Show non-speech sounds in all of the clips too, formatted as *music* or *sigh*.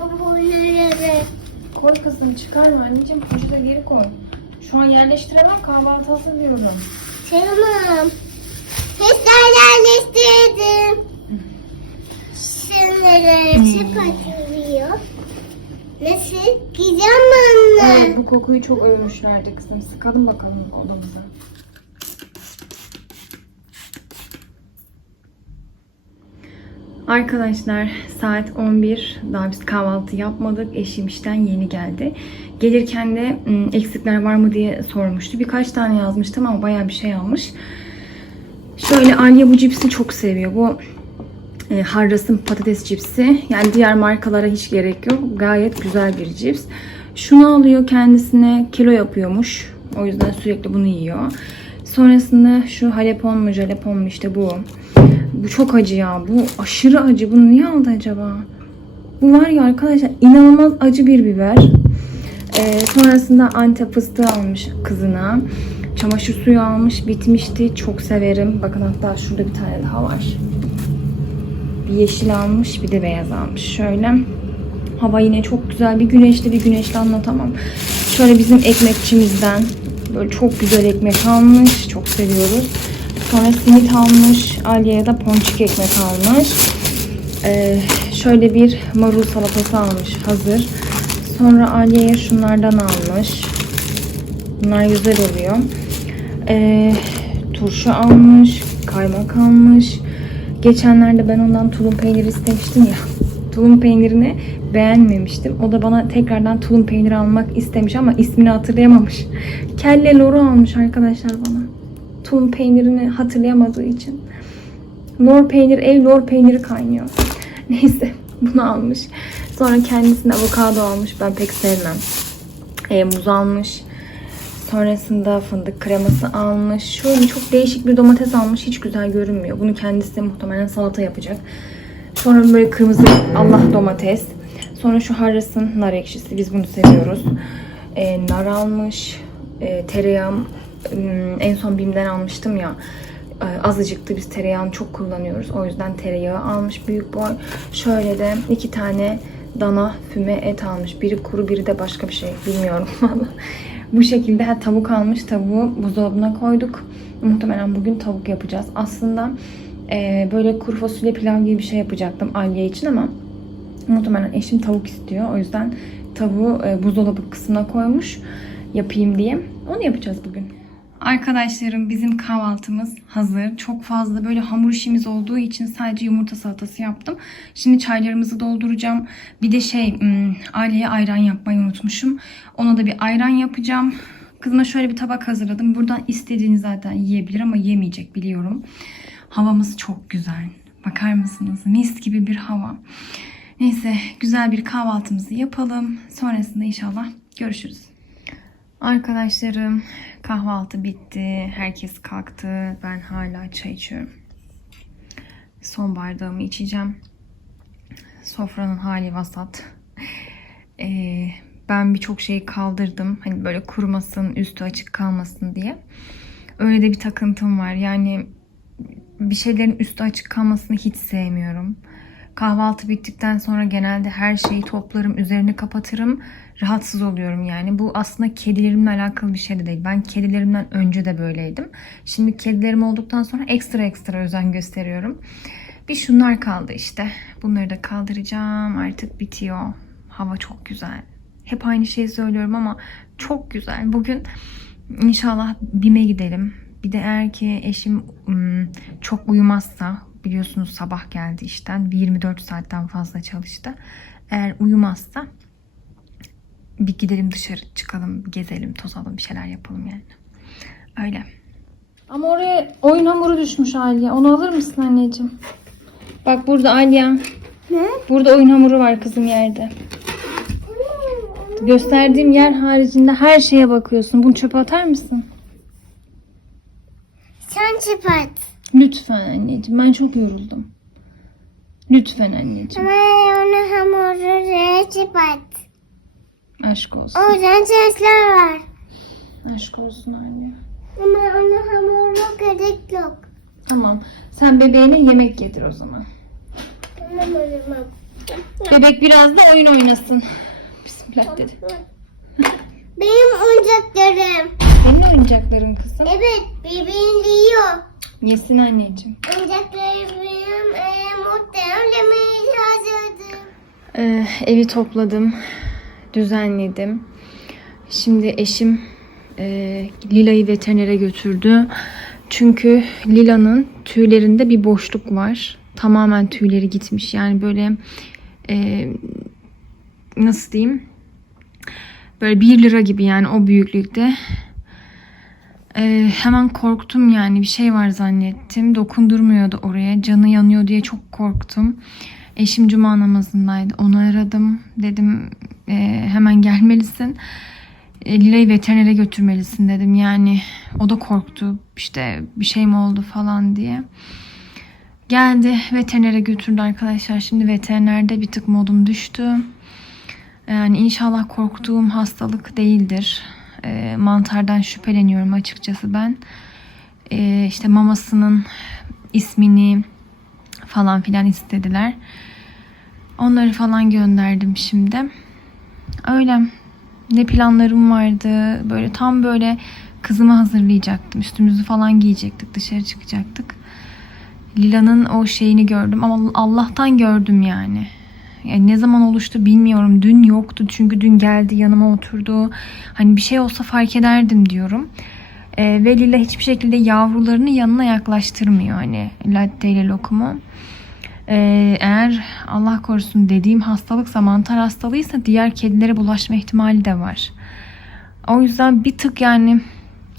hamurları. Koy kızım çıkarma anneciğim poşete geri koy. Şu an yerleştiremem kahvaltı hazırlıyorum. Tamam. Sesler yerleştirdim. Şunları çıkartılıyor. Nasıl? Güzel mi anne? Evet, bu kokuyu çok övmüşlerdi kızım. Sıkalım bakalım odamıza. Arkadaşlar saat 11. Daha biz kahvaltı yapmadık. Eşim işten yeni geldi. Gelirken de eksikler var mı diye sormuştu. Birkaç tane yazmıştım ama bayağı bir şey almış. Şöyle Alya bu cipsi çok seviyor. Bu e, Harras'ın patates cipsi. Yani diğer markalara hiç gerek yok. Gayet güzel bir cips. Şunu alıyor kendisine kilo yapıyormuş. O yüzden sürekli bunu yiyor. Sonrasında şu halepon mu jalepon mu işte bu. Bu çok acı ya. Bu aşırı acı. Bunu niye aldı acaba? Bu var ya arkadaşlar inanılmaz acı bir biber. Ee, sonrasında antep fıstığı almış kızına. Çamaşır suyu almış. Bitmişti. Çok severim. Bakın hatta şurada bir tane daha var. Bir yeşil almış. Bir de beyaz almış. Şöyle. Hava yine çok güzel. Bir güneşli bir güneşli anlatamam. Şöyle bizim ekmekçimizden böyle çok güzel ekmek almış. Çok seviyoruz. Sonra simit almış. Aliye'ye de ponçik ekmek almış. Ee, şöyle bir marul salatası almış hazır. Sonra Aliye'ye şunlardan almış. Bunlar güzel oluyor. Ee, turşu almış. Kaymak almış. Geçenlerde ben ondan tulum peyniri istemiştim ya. *laughs* Tulum peynirini beğenmemiştim. O da bana tekrardan tulum peyniri almak istemiş ama ismini hatırlayamamış. Kelle loru almış arkadaşlar bana. Tulum peynirini hatırlayamadığı için. Lor peynir, ev lor peyniri kaynıyor. *laughs* Neyse bunu almış. Sonra kendisine avokado almış. Ben pek sevmem. E, muz almış. Sonrasında fındık kreması almış. Şöyle çok değişik bir domates almış. Hiç güzel görünmüyor. Bunu kendisi muhtemelen salata yapacak. Sonra böyle kırmızı Allah domates. Sonra şu Harras'ın nar ekşisi. Biz bunu seviyoruz. E, nar almış. E, tereyağı ım, en son BİM'den almıştım ya. E, azıcıktı. Biz tereyağını çok kullanıyoruz. O yüzden tereyağı almış büyük boy. Şöyle de iki tane dana füme et almış. Biri kuru biri de başka bir şey. Bilmiyorum *laughs* valla. Bu şekilde ha, tavuk almış. Tavuğu buzdolabına koyduk. Muhtemelen bugün tavuk yapacağız. Aslında e, böyle kuru fasulye pilav gibi bir şey yapacaktım Alya için ama muhtemelen eşim tavuk istiyor. O yüzden tavuğu e, buzdolabı kısmına koymuş yapayım diye. Onu yapacağız bugün. Arkadaşlarım bizim kahvaltımız hazır. Çok fazla böyle hamur işimiz olduğu için sadece yumurta salatası yaptım. Şimdi çaylarımızı dolduracağım. Bir de şey hmm, Aliye'ye ayran yapmayı unutmuşum. Ona da bir ayran yapacağım. Kızıma şöyle bir tabak hazırladım. Buradan istediğini zaten yiyebilir ama yemeyecek biliyorum. Havamız çok güzel. Bakar mısınız? Mis gibi bir hava. Neyse güzel bir kahvaltımızı yapalım. Sonrasında inşallah görüşürüz. Arkadaşlarım kahvaltı bitti. Herkes kalktı. Ben hala çay içiyorum. Son bardağımı içeceğim. Sofranın hali vasat. Ee, ben birçok şeyi kaldırdım. Hani böyle kurumasın, üstü açık kalmasın diye. Öyle de bir takıntım var. Yani bir şeylerin üstü açık kalmasını hiç sevmiyorum. Kahvaltı bittikten sonra genelde her şeyi toplarım, üzerini kapatırım. Rahatsız oluyorum yani. Bu aslında kedilerimle alakalı bir şey de değil. Ben kedilerimden önce de böyleydim. Şimdi kedilerim olduktan sonra ekstra ekstra özen gösteriyorum. Bir şunlar kaldı işte. Bunları da kaldıracağım. Artık bitiyor. Hava çok güzel. Hep aynı şeyi söylüyorum ama çok güzel. Bugün inşallah BİM'e gidelim. Bir de eğer ki eşim çok uyumazsa biliyorsunuz sabah geldi işten. Bir 24 saatten fazla çalıştı. Eğer uyumazsa bir gidelim dışarı çıkalım, gezelim, tozalım, bir şeyler yapalım yani. Öyle. Ama oraya oyun hamuru düşmüş Aliye. Onu alır mısın anneciğim? Bak burada Aliye. Ne? Burada oyun hamuru var kızım yerde. Gösterdiğim yer haricinde her şeye bakıyorsun. Bunu çöpe atar mısın? Sen çıpart. Lütfen anneciğim. Ben çok yoruldum. Lütfen anneciğim. Ama onu hamurları çıpart. Aşk olsun. Oradan sesler var. Aşk olsun anne. Ama onu hamuruna gerek yok. Tamam. Sen bebeğine yemek yedir o zaman. Tamam o zaman. Bebek biraz da oyun oynasın. Bismillah dedi. Benim oyuncaklarım. Senin oyuncakların kızım. Evet, bebeğin yiyor. Yesin anneciğim. Oyuncaklarım e, muhtemelen yemeği hazırdı. Ee, evi topladım, düzenledim. Şimdi eşim e, Lila'yı veterinere götürdü. Çünkü Lila'nın tüylerinde bir boşluk var. Tamamen tüyleri gitmiş. Yani böyle e, nasıl diyeyim? Böyle 1 lira gibi yani o büyüklükte. Ee, hemen korktum yani bir şey var zannettim. Dokundurmuyordu oraya. Canı yanıyor diye çok korktum. Eşim cuma namazındaydı. Onu aradım. Dedim "E, hemen gelmelisin. E, Lila'yı veterinere götürmelisin dedim. Yani o da korktu. İşte bir şey mi oldu falan diye. Geldi veterinere götürdü arkadaşlar. Şimdi veterinerde bir tık modum düştü. Yani inşallah korktuğum hastalık değildir. E, mantardan şüpheleniyorum açıkçası ben. E, işte mamasının ismini falan filan istediler. Onları falan gönderdim şimdi. Öyle. Ne planlarım vardı. Böyle tam böyle kızımı hazırlayacaktım. Üstümüzü falan giyecektik. Dışarı çıkacaktık. Lila'nın o şeyini gördüm ama Allah'tan gördüm yani. Yani ne zaman oluştu bilmiyorum. Dün yoktu çünkü dün geldi yanıma oturdu. Hani bir şey olsa fark ederdim diyorum. Ee, ve Lila hiçbir şekilde yavrularını yanına yaklaştırmıyor hani latte ile lokumu. Ee, eğer Allah korusun dediğim hastalıksa mantar hastalığıysa diğer kedilere bulaşma ihtimali de var. O yüzden bir tık yani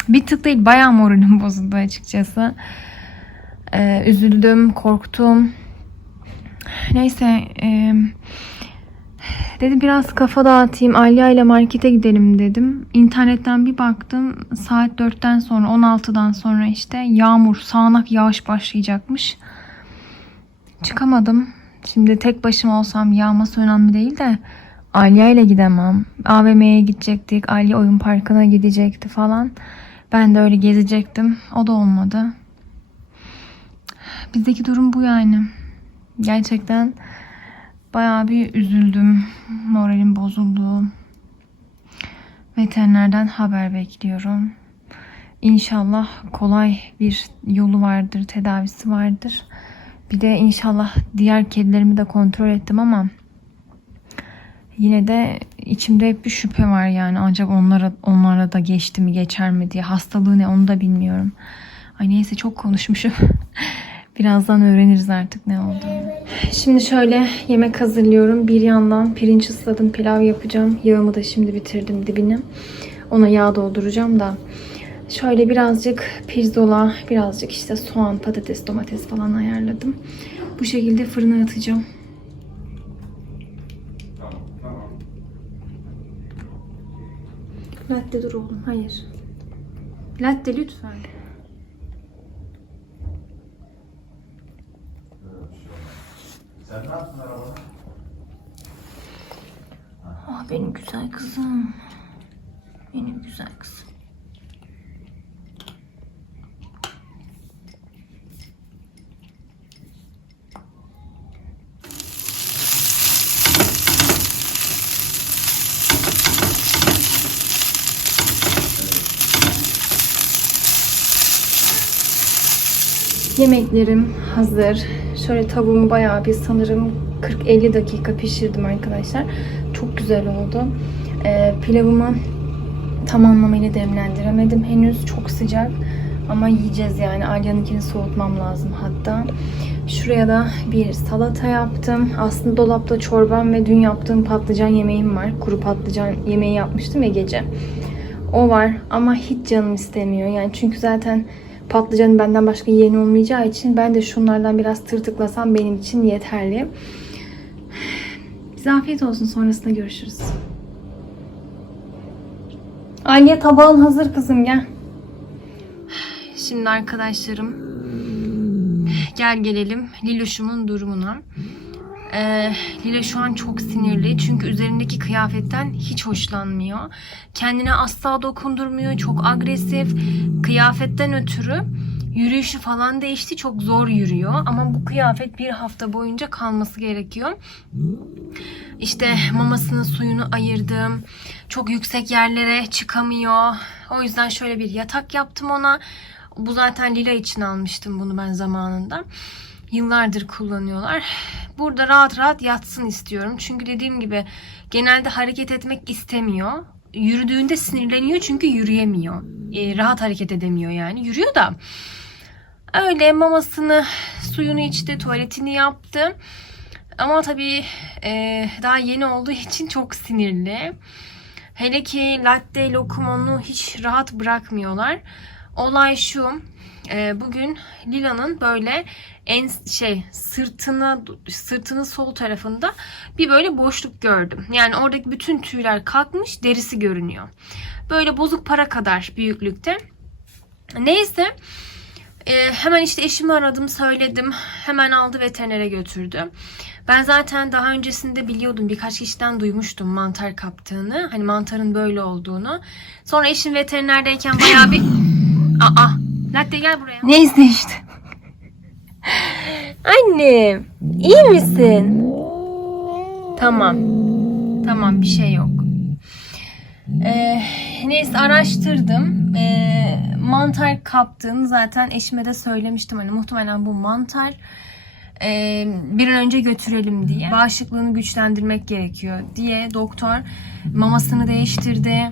bir tık değil bayağı moralim *laughs* bozuldu açıkçası. Ee, üzüldüm, korktum. Neyse e, dedim biraz kafa dağıtayım. Alya ile markete gidelim dedim. İnternetten bir baktım. Saat 4'ten sonra 16'dan sonra işte yağmur, sağanak yağış başlayacakmış. Çıkamadım. Şimdi tek başıma olsam yağması önemli değil de Alya ile gidemem. AVM'ye gidecektik. Alya oyun parkına gidecekti falan. Ben de öyle gezecektim. O da olmadı. Bizdeki durum bu yani. Gerçekten bayağı bir üzüldüm. Moralim bozuldu. Veterinerden haber bekliyorum. İnşallah kolay bir yolu vardır, tedavisi vardır. Bir de inşallah diğer kedilerimi de kontrol ettim ama yine de içimde hep bir şüphe var yani ancak onlara onlara da geçti mi geçer mi diye hastalığı ne onu da bilmiyorum. Ay neyse çok konuşmuşum. *laughs* Birazdan öğreniriz artık ne olduğunu. Şimdi şöyle yemek hazırlıyorum. Bir yandan pirinç ısladım, pilav yapacağım. Yağımı da şimdi bitirdim dibini. Ona yağ dolduracağım da. Şöyle birazcık pirzola, birazcık işte soğan, patates, domates falan ayarladım. Bu şekilde fırına atacağım. Latte dur oğlum, hayır. Latte lütfen. Sen ne yaptın arabada? Ah benim güzel kızım. Benim güzel kızım. Yemeklerim hazır. Şöyle tavuğumu bayağı bir sanırım 40-50 dakika pişirdim arkadaşlar. Çok güzel oldu. Ee, pilavımı tam anlamıyla demlendiremedim henüz. Çok sıcak. Ama yiyeceğiz yani. Alya'nınkini soğutmam lazım hatta. Şuraya da bir salata yaptım. Aslında dolapta çorbam ve dün yaptığım patlıcan yemeğim var. Kuru patlıcan yemeği yapmıştım ya gece. O var ama hiç canım istemiyor. Yani çünkü zaten patlıcanın benden başka yiyen olmayacağı için ben de şunlardan biraz tırtıklasam benim için yeterli. Bize afiyet olsun. Sonrasında görüşürüz. Aliye tabağın hazır kızım gel. Şimdi arkadaşlarım gel gelelim Liloş'umun durumuna. Ee, Lila şu an çok sinirli çünkü üzerindeki kıyafetten hiç hoşlanmıyor. Kendine asla dokundurmuyor, çok agresif. Kıyafetten ötürü Yürüyüşü falan değişti. Çok zor yürüyor. Ama bu kıyafet bir hafta boyunca kalması gerekiyor. İşte mamasının suyunu ayırdım. Çok yüksek yerlere çıkamıyor. O yüzden şöyle bir yatak yaptım ona. Bu zaten Lila için almıştım bunu ben zamanında. Yıllardır kullanıyorlar. Burada rahat rahat yatsın istiyorum. Çünkü dediğim gibi genelde hareket etmek istemiyor. Yürüdüğünde sinirleniyor çünkü yürüyemiyor. Ee, rahat hareket edemiyor yani. Yürüyor da. Öyle mamasını, suyunu içti, tuvaletini yaptı. Ama tabii e, daha yeni olduğu için çok sinirli. Hele ki latte lokum onu hiç rahat bırakmıyorlar. Olay şu. E, bugün Lila'nın böyle en şey sırtına sırtının sol tarafında bir böyle boşluk gördüm. Yani oradaki bütün tüyler kalkmış, derisi görünüyor. Böyle bozuk para kadar büyüklükte. Neyse e, hemen işte eşimi aradım söyledim. Hemen aldı veterinere götürdü. Ben zaten daha öncesinde biliyordum. Birkaç kişiden duymuştum mantar kaptığını. Hani mantarın böyle olduğunu. Sonra eşim veterinerdeyken bayağı bir... Aa! Latte gel buraya. Neyse işte. Annem iyi misin? Tamam. Tamam bir şey yok. Ee, neyse araştırdım. Ee, mantar kaptığını zaten eşime de söylemiştim. Hani muhtemelen bu mantar. Ee, bir an önce götürelim diye. Bağışıklığını güçlendirmek gerekiyor diye doktor mamasını değiştirdi.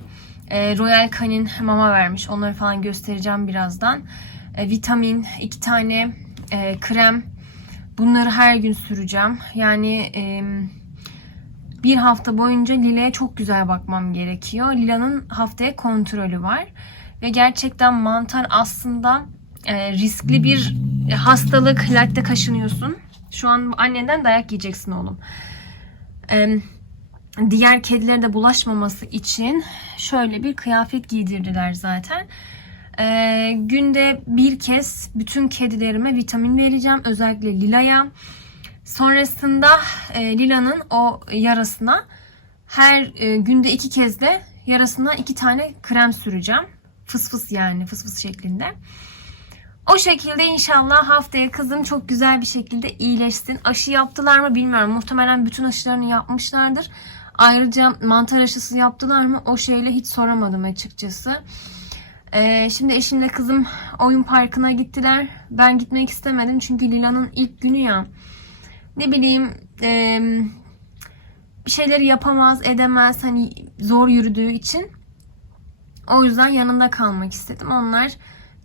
Ee, Royal Canin mama vermiş. Onları falan göstereceğim birazdan. Ee, vitamin, iki tane e, krem. Bunları her gün süreceğim. Yani e, bir hafta boyunca Lila'ya çok güzel bakmam gerekiyor. Lila'nın haftaya kontrolü var. Ve gerçekten mantar aslında e, riskli bir hastalık. Latte kaşınıyorsun. Şu an annenden dayak yiyeceksin oğlum. E, diğer kedilere de bulaşmaması için şöyle bir kıyafet giydirdiler zaten. E, günde bir kez bütün kedilerime vitamin vereceğim. Özellikle Lila'ya. Sonrasında e, Lila'nın o yarasına her e, günde iki kez de yarasına iki tane krem süreceğim. Fıs fıs yani fıs fıs şeklinde. O şekilde inşallah haftaya kızım çok güzel bir şekilde iyileşsin. Aşı yaptılar mı bilmiyorum. Muhtemelen bütün aşılarını yapmışlardır. Ayrıca mantar aşısı yaptılar mı o şeyle hiç soramadım açıkçası. Ee, şimdi eşimle kızım oyun parkına gittiler. Ben gitmek istemedim çünkü Lila'nın ilk günü ya. Ne bileyim e, bir şeyleri yapamaz edemez hani zor yürüdüğü için. O yüzden yanında kalmak istedim. Onlar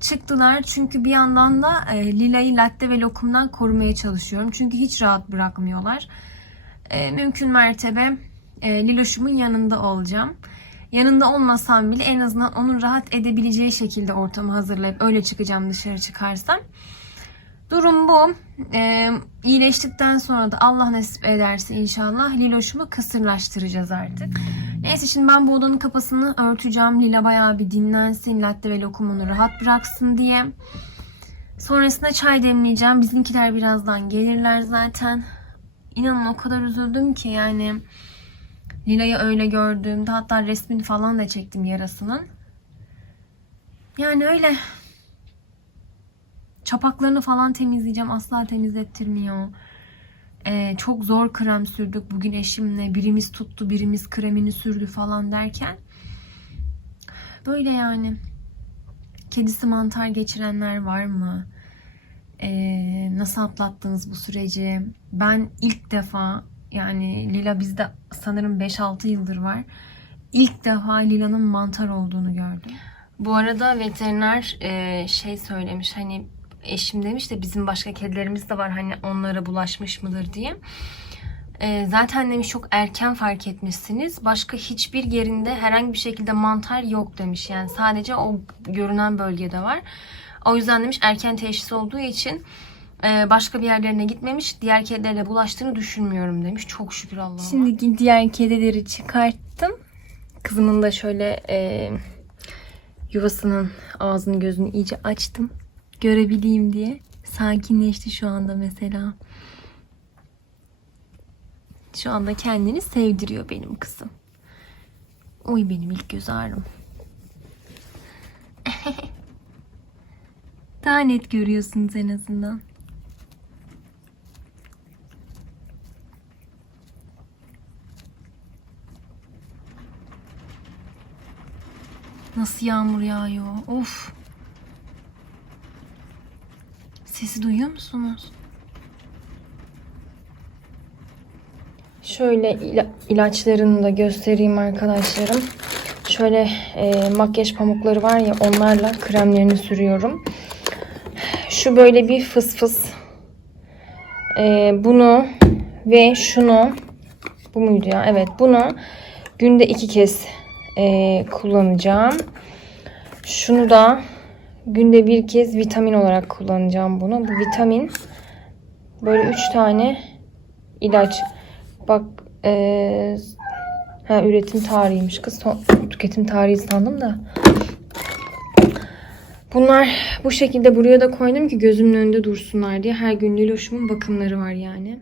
çıktılar çünkü bir yandan da e, Lila'yı latte ve lokumdan korumaya çalışıyorum. Çünkü hiç rahat bırakmıyorlar. E, mümkün mertebe e, Liloş'umun yanında olacağım. Yanında olmasam bile en azından onun rahat edebileceği şekilde ortamı hazırlayıp öyle çıkacağım dışarı çıkarsam. Durum bu. Ee, iyileştikten sonra da Allah nasip ederse inşallah Liloş'umu kısırlaştıracağız artık. Neyse şimdi ben bu odanın kapısını örteceğim. Lila bayağı bir dinlensin. Latte ve lokumunu rahat bıraksın diye. Sonrasında çay demleyeceğim. Bizimkiler birazdan gelirler zaten. İnanın o kadar üzüldüm ki yani. Lila'yı öyle gördüğümde hatta resmini falan da çektim yarasının. Yani öyle. Çapaklarını falan temizleyeceğim. Asla temizlettirmiyor. Ee, çok zor krem sürdük bugün eşimle. Birimiz tuttu, birimiz kremini sürdü falan derken. Böyle yani. Kedisi mantar geçirenler var mı? Ee, nasıl atlattınız bu süreci? Ben ilk defa yani Lila bizde sanırım 5-6 yıldır var. İlk defa Lila'nın mantar olduğunu gördüm. Bu arada veteriner e, şey söylemiş hani eşim demiş de bizim başka kedilerimiz de var hani onlara bulaşmış mıdır diye. E, zaten demiş çok erken fark etmişsiniz. Başka hiçbir yerinde herhangi bir şekilde mantar yok demiş. Yani sadece o görünen bölgede var. O yüzden demiş erken teşhis olduğu için başka bir yerlerine gitmemiş. Diğer kedilerle bulaştığını düşünmüyorum demiş. Çok şükür Allah'a. Şimdi diğer kedileri çıkarttım. Kızımın da şöyle e, yuvasının ağzını gözünü iyice açtım. Görebileyim diye. Sakinleşti şu anda mesela. Şu anda kendini sevdiriyor benim kızım. Oy benim ilk göz ağrım. *laughs* Daha net görüyorsunuz en azından. Nasıl yağmur yağıyor? Of. Sesi duyuyor musunuz? Şöyle ila- ilaçlarını da göstereyim arkadaşlarım. Şöyle e, makyaj pamukları var ya onlarla kremlerini sürüyorum. Şu böyle bir fıs fıs. E, bunu ve şunu bu muydu ya? Evet bunu günde iki kez e, kullanacağım. Şunu da günde bir kez vitamin olarak kullanacağım bunu. Bu vitamin böyle üç tane ilaç. Bak eee ha, üretim tarihiymiş kız. Son, tüketim tarihi sandım da. Bunlar bu şekilde buraya da koydum ki gözümün önünde dursunlar diye. Her gün Liloş'umun bakımları var yani.